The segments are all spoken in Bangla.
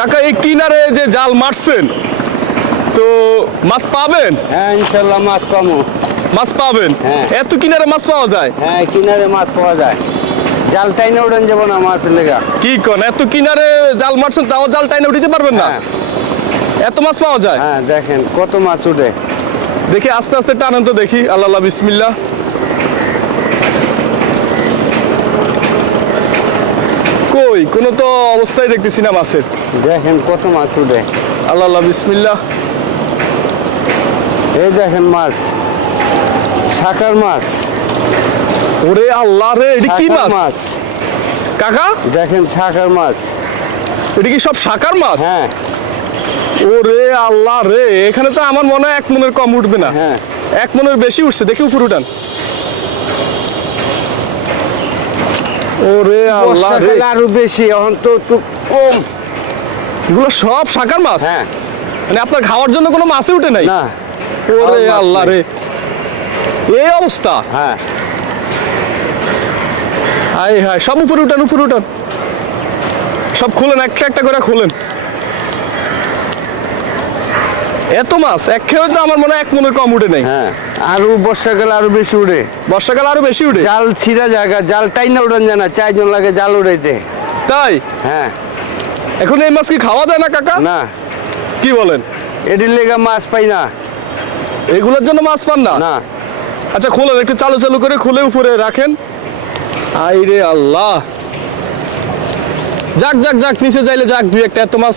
কাকা এই কিনারে যে জাল মারছেন তো মাছ পাবেন? হ্যাঁ ইনশাল্লাহ মাছ পাবো। মাছ পাবেন? হ্যাঁ। এত কিনারে মাছ পাওয়া যায়? হ্যাঁ কিনারে মাছ পাওয়া যায়। জাল টাইনে উড়ান যাব না মাছ লেগা। কি কোন এত কিনারে জাল মারছেন তাও জাল টাইনে উঠিতে পারবেন না? হ্যাঁ। এত মাছ পাওয়া যায়? হ্যাঁ দেখেন কত মাছ উঠে। দেখি আস্তে আস্তে টানেন তো দেখি। আল্লাহ আল্লাহ কই? কোনো তো অবস্থায় দেখতেছি না মাছের। দেখেন কত মাছ উঠে। আল্লাহ আল্লাহ বিসমিল্লা এই দেখেন মাছ। শাকার মাছ। ওরে আল্লাহ রে এটা কি মাছ? মাছ। কাকা? দেখেন শাকার মাছ। এটা কি সব শাকার মাছ? হ্যাঁ। ওরে আল্লাহ রে এখানে তো আমার মনে হয় এক মনের কম উঠবে না। হ্যাঁ। এক মনের বেশি উঠছে দেখি উপর উঠান। ওরে আল্লাহ রে। আরও বেশি এখন তো একটু কম। এগুলো সব শাকার মাছ? হ্যাঁ। মানে আপনার খাওয়ার জন্য কোনো মাছই উঠে নাই? না ওরে আল্লাহ রে। এই অবস্থা? হ্যাঁ। হাই হাই সব উপরে উঠান উপরে উঠান। সব খুলেন একটা একটা করে খুলেন। এত মাছ এক খেয়ে তো আমার মনে হয় এক মনের কম উঠে নাই। হ্যাঁ। আরও বর্ষাকালে আরও বেশি উঠে বর্ষাকাল আরও বেশি উঠে জাল ছিঁড়া জায়গা জাল টাইনা উড়ান যায় না চারজন লাগে জাল উড়াইতে। তাই? হ্যাঁ। এখন এই মাছ কি খাওয়া যায় না কাকা? না। কি বলেন? এটির লেগে মাছ পাই না। এগুলোর জন্য মাছ পান না? না। আচ্ছা খুলেন একটু চালু চালু করে খুলে উপরে রাখেন। আই রে আল্লাহ! যাক যাক যাক নিচে যাইলে যাক দুই একটা এত মাছ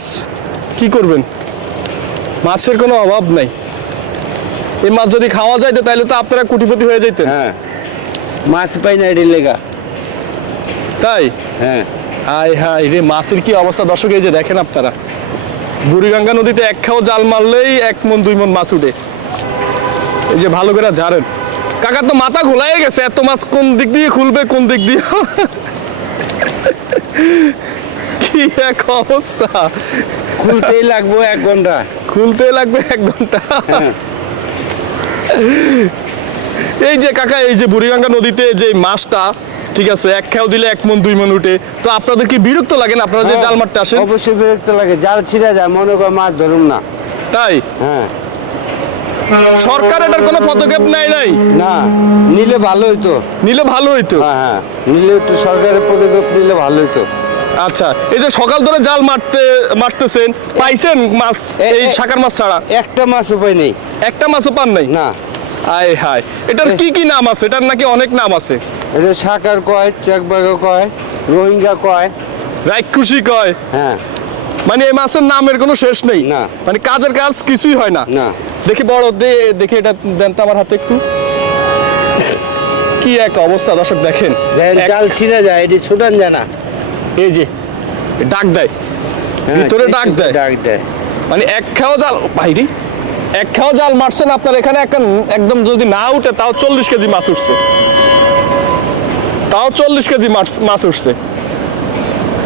কি করবেন? মাছের কোনো অভাব নাই। এই মাছ যদি খাওয়া যাইতো তাহলে তো আপনারা কোটিপতি হয়ে যাইতেন। হ্যাঁ। মাছ পাই না এটির লেগা। তাই? হ্যাঁ। হাই হাই রে মাছের কি অবস্থা? দর্শক এই যে দেখেন আপনারা। বুড়িগঙ্গা নদীতে এক খাও জাল মারলেই এক মন দুই মন মাছ উঠে। এই যে ভালো করে ঝাড়েন। কাকা তো মাথা ঘোলাই গেছে এত মাছ কোন দিক দিয়ে খুলবে কোন দিক দিয়ে? কি এক অবস্থা? খুলতেই লাগবো এক ঘণ্টা। খুলতেই লাগবে এক ঘণ্টা। হ্যাঁ। এই যে কাকা এই যে বুড়িগঙ্গা নদীতে যে মাছটা ঠিক আছে এক খেয়াও দিলে এক মন দুই মন উঠে। তো আপনাদের কি বিরক্ত লাগে না? আপনারা যে জাল মারতে আসেন? অবশ্যই বিরক্ত লাগে। জাল ছিঁড়া যায় মনে করে মাছ ধরুন না। তাই? হ্যাঁ। সরকার এটার কোনো পদক্ষেপ নেয় নাই? না নিলে ভালো হইতো। নিলে ভালো হইতো? হ্যাঁ হ্যাঁ। নিলে একটু সরকারের পদক্ষেপ নিলে ভালো হইতো। আচ্ছা এই যে সকাল ধরে জাল মারতে মারতেছেন পাইছেন মাছ এই শাকার মাছ ছাড়া? একটা মাছ উপায় নেই। একটা মাছও পান নাই? না। আয় হায় এটার কি কি নাম আছে? এটার নাকি অনেক নাম আছে। এটা সাকার কয় চেকবাগা কয় রোহিঙ্গা কয়। রাইখুশি কয়। হ্যাঁ। মানে এই মাছের নামের কোনো শেষ নেই? না। মানে কাজের কাজ কিছুই হয় না? না। দেখি বড় দে দেখি এটা দেন তো আমার হাতে একটু। কি এক অবস্থা দর্শক দেখেন। দেখেন জাল ছিঁড়া যায় এটি ছুটান যায় না। এই যে ডাক দেয়। হ্যাঁ, ভিতরে ডাক দেয়। ডাক দেয়। মানে এক খাও জাল বাইরে এক খাও জাল মারছেন আপনার এখানে একদম যদি না উঠে তাও চল্লিশ কেজি মাছ উঠছে। তাও চল্লিশ কেজি মাছ মাছ উঠছে।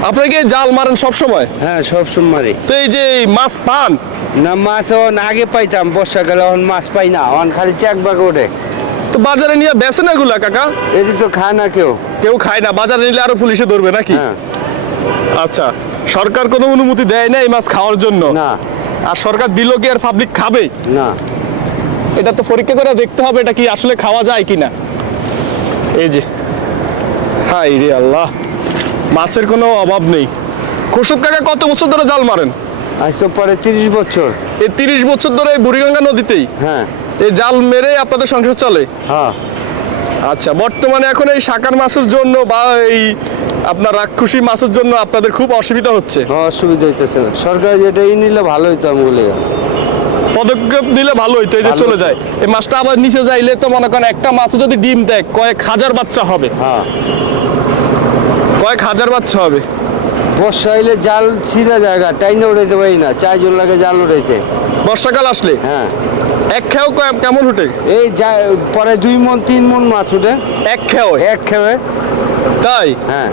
আপনারা কি জাল মারেন সব সময় হ্যাঁ সব সময় মারি। তো এই যে মাছ পান? না মাছ এখন আগে পাইতাম বর্ষাকালে এখন মাছ পাই না এখন খালি চেকবাগ ওঠে। তো বাজারে নিয়ে বেচে না এগুলা কাকা? এটি তো খায় না কেউ। কেউ খায় না বাজারে নিলে আরও পুলিশে ধরবে নাকি? হ্যাঁ। আচ্ছা সরকার কোনো অনুমতি দেয় না এই মাছ খাওয়ার জন্য? না। আর সরকার দিল কি আর পাবলিক খাবে? না। এটা তো পরীক্ষা করে দেখতে হবে এটা কি আসলে খাওয়া যায় কিনা এই যে হাই রে আল্লাহ মাছের কোনো অভাব নেই। খুশব কাকা কত বছর ধরে জাল মারেন? আজ তো পরে তিরিশ বছর। এই তিরিশ বছর ধরে এই বুড়িগঙ্গা নদীতেই? হ্যাঁ। এই জাল মেরে আপনাদের সংসার চলে? হ্যাঁ। আচ্ছা বর্তমানে এখন এই শাকার মাছের জন্য বা এই আপনার রাক্ষসী মাছের জন্য আপনাদের খুব অসুবিধা হচ্ছে। অসুবিধা হইতেছে না। সরকার যেটা ই নিলে ভালো হইতো আমি বলি পদক্ষেপ নিলে ভালো হইতো এই যে চলে যায়। এই মাছটা আবার নিচে যাইলে তো মনে করেন একটা মাছ যদি ডিম দেয় কয়েক হাজার বাচ্চা হবে। হ্যাঁ। কয়েক হাজার বাচ্চা হবে। বর্ষা হইলে জাল ছিঁড়া জায়গা টাইনে উঠাইতে পারি না চারজন লাগে জাল উঠাইতে বর্ষাকাল আসলে? হ্যাঁ। এক খেয়েও কেমন উঠে? এই যা পরে দুই মন তিন মন মাছ উঠে। এক খেয়েও এক খেয়ে তাই? হ্যাঁ।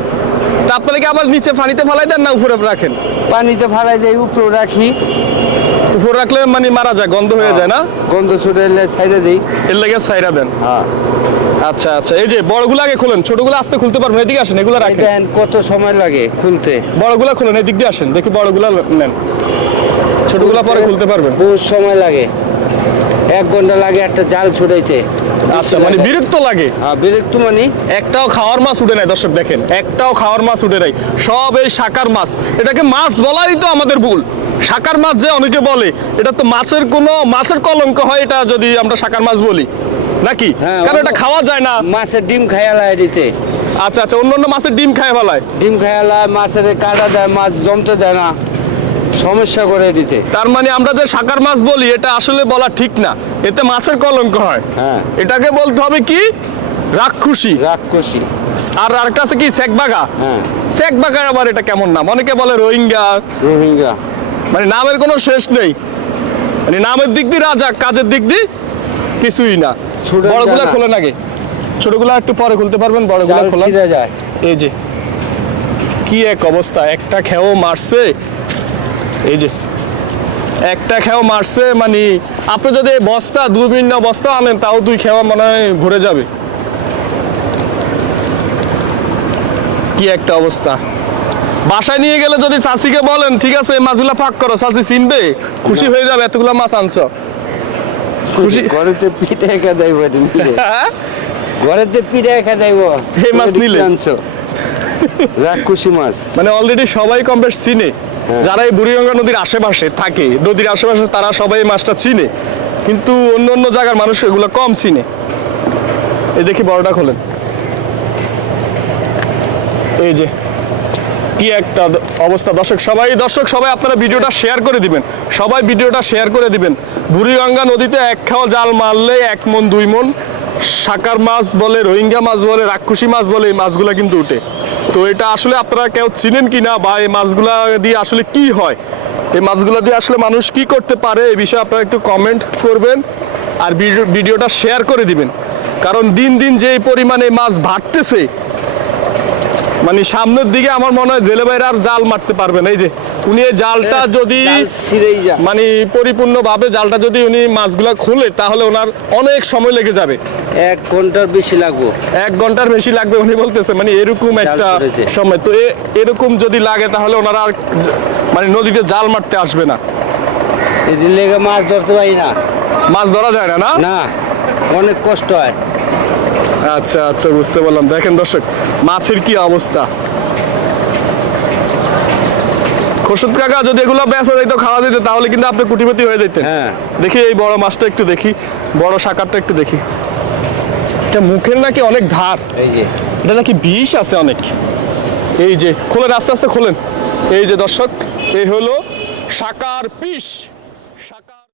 তা আপনারা কি আবার নিচে পানিতে ফেলাই দেন না উপরে রাখেন? পানিতে ফালাই দেয় উপরে রাখি। উপরে রাখলে মানে মারা যায় গন্ধ হয়ে যায় না? গন্ধ ছুটে এলে ছাইড়ে দিই। এর লেগে সাইরা দেন? হ্যাঁ। আচ্ছা আচ্ছা এই যে বড়গুলো আগে খুলেন ছোটগুলো আস্তে খুলতে পারবেন এদিকে আসেন এগুলো রাখেন। কত সময় লাগে খুলতে? বড়গুলো খুলেন এদিক দিয়ে আসেন দেখি বড়গুলো নেন। ছোটগুলো পরে খুলতে পারবেন। বহুত সময় লাগে। এক ঘণ্টা লাগে একটা জাল ছুটাইতে। আচ্ছা মানে বিরক্ত লাগে? হ্যাঁ বিরক্ত মানে? একটাও খাওয়ার মাছ উঠে নাই দর্শক দেখেন। একটাও খাওয়ার মাছ উঠে নাই। সব এই শাকার মাছ। এটাকে মাছ বলাই তো আমাদের ভুল। শাকার মাছ যে অনেকে বলে এটা তো মাছের কোনো মাছের কলঙ্ক হয় এটা যদি আমরা শাকার মাছ বলি। নাকি? হ্যাঁ, কারণ এটা খাওয়া যায় না। মাছের ডিম খায়ালায় দিতে। আচ্ছা আচ্ছা অন্য অন্য মাছের ডিম খায় ফেলায়। ডিম খায়ালায় মাছের কাটা দেয় মাছ জমতে দেয় না। সমস্যা করে দিতে। তার মানে আমরা যে শাকার মাছ বলি এটা আসলে বলা ঠিক না। এতে মাছের কলঙ্ক হয়। হ্যাঁ। এটাকে বলতে হবে কি? রাক্ষুসী। রাক্ষসী। আর আরেকটা আছে কি? সেকবাগা হ্যাঁ। সেকবাগার আবার এটা কেমন নাম? অনেকে বলে রোহিঙ্গা। রোহিঙ্গা। মানে নামের কোনো শেষ নেই। মানে নামের দিক দিয়ে রাজা কাজের দিক দিয়ে কিছুই না। ছোটগুলা বড়গুলা না। খোলেন আগে। ছোটগুলা একটু পরে খুলতে পারবেন বড়গুলা খোলা যায়। এই যে কি এক অবস্থা। একটা খেও মারছে এই যে। একটা খেও মারছে মানে আপনি যদি বস্তা দু বিভিন্ন বস্তা আনেন তাও দুই খেওয়া মনে হয় ভরে যাবে। কি একটা অবস্থা। বাসায় নিয়ে গেলে যদি চাষিকে বলেন ঠিক আছে এই মাছগুলা পাক করো চাষি চিনবে? খুশি হয়ে যাবে এতগুলা মাছ আনছো। খুশি ঘরেতে পিঠে একা দেব হ্যাঁ? ঘরেতে পিঠে একা দেব এই মাছ নিলে? আনছো। রাক্ষসী মাছ। মানে অলরেডি সবাই কম বেশ চিনে। যারা এই বুড়িগঙ্গা নদীর আশেপাশে থাকে, নদীর আশেপাশে তারা সবাই এই মাছটা চিনে। কিন্তু অন্য অন্য জায়গার মানুষ এগুলো কম চিনে। এই দেখি বড়টা খোলেন। এই যে, কি একটা অবস্থা। দর্শক, সবাই দর্শক, সবাই আপনারা ভিডিওটা শেয়ার করে দিবেন। সবাই ভিডিওটা শেয়ার করে দিবেন। বুড়িগঙ্গা নদীতে এক খাওয়া জাল মারলে এক মন, দুই মন শাকার মাছ বলে, রোহিঙ্গা মাছ বলে, রাক্ষসী মাছ বলে এই মাছগুলো কিন্তু উঠে। তো এটা আসলে আপনারা কেউ চিনেন কি না বা এই মাছগুলা দিয়ে আসলে কি হয়? এই মাছগুলো দিয়ে আসলে মানুষ কি করতে পারে এই বিষয়ে আপনারা একটু কমেন্ট করবেন আর ভিডিও- ভিডিওটা শেয়ার করে দিবেন। কারণ দিন দিন যে পরিমাণে মাছ বাড়তেছে মানে সামনের দিকে আমার মনে হয় জেলে বাইরে আর জাল মারতে পারবে না এই যে উনি এই জালটা যদি জাল ছিঁড়েই যা মানে পরিপূর্ণভাবে জালটা যদি উনি মাছগুলা খুলে তাহলে ওনার অনেক সময় লেগে যাবে। এক ঘণ্টার বেশি লাগবো। এক ঘণ্টার বেশি লাগবে উনি বলতেছে মানে এরকম একটা সময়। তো এরকম যদি লাগে তাহলে ওনারা আর মানে নদীতে জাল মারতে আসবে না। এদিন লেগে মাছ ধরতে পারি না। মাছ ধরা যায় না? না অনেক কষ্ট হয়। আচ্ছা আচ্ছা বুঝতে পারলাম। দেখেন দর্শক মাছের কি অবস্থা? কাকা যদি এগুলো বেচা যেত খাওয়া দিতে তাহলে কিন্তু আপনি কুটিপতি হয়ে যেতেন হ্যাঁ। দেখি এই বড় মাছটা একটু দেখি বড় শাকারটা একটু দেখি। এটা মুখের নাকি অনেক ধার? এটা নাকি বিষ আছে অনেক। এই যে খোলেন আস্তে আস্তে খোলেন। এই যে দর্শক এই হলো শাকার পিস